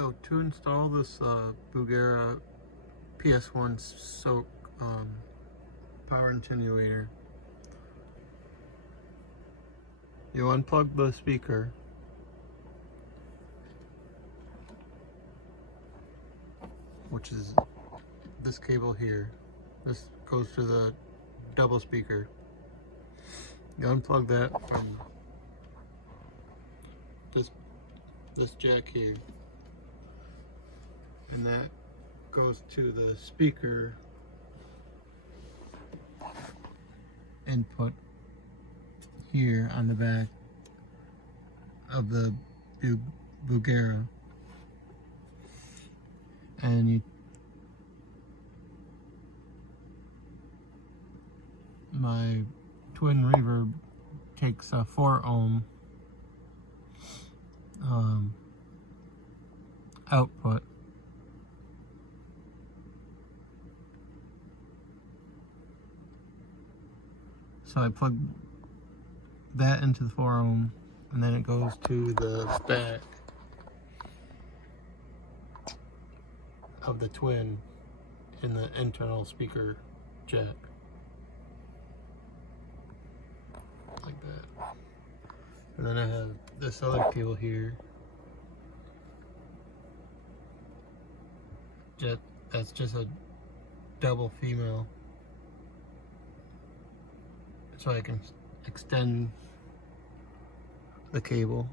So to install this Bugera ps1 power attenuator, you unplug the speaker, which is this cable here. This goes to the double speaker. You unplug that from this jack here, and that goes to the speaker input here on the back of the Bugera, and my twin reverb takes a 4 ohm output, so I plug that into the 4 ohm, and then it goes to the back of the twin in the internal speaker jack, like that. And then I have this other cable here that's just a double female, so I can extend the cable.